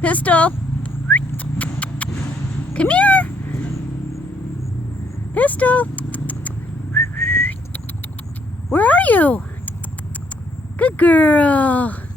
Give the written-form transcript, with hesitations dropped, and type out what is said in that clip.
Pistol. Come here. Pistol. Where are you? Good girl.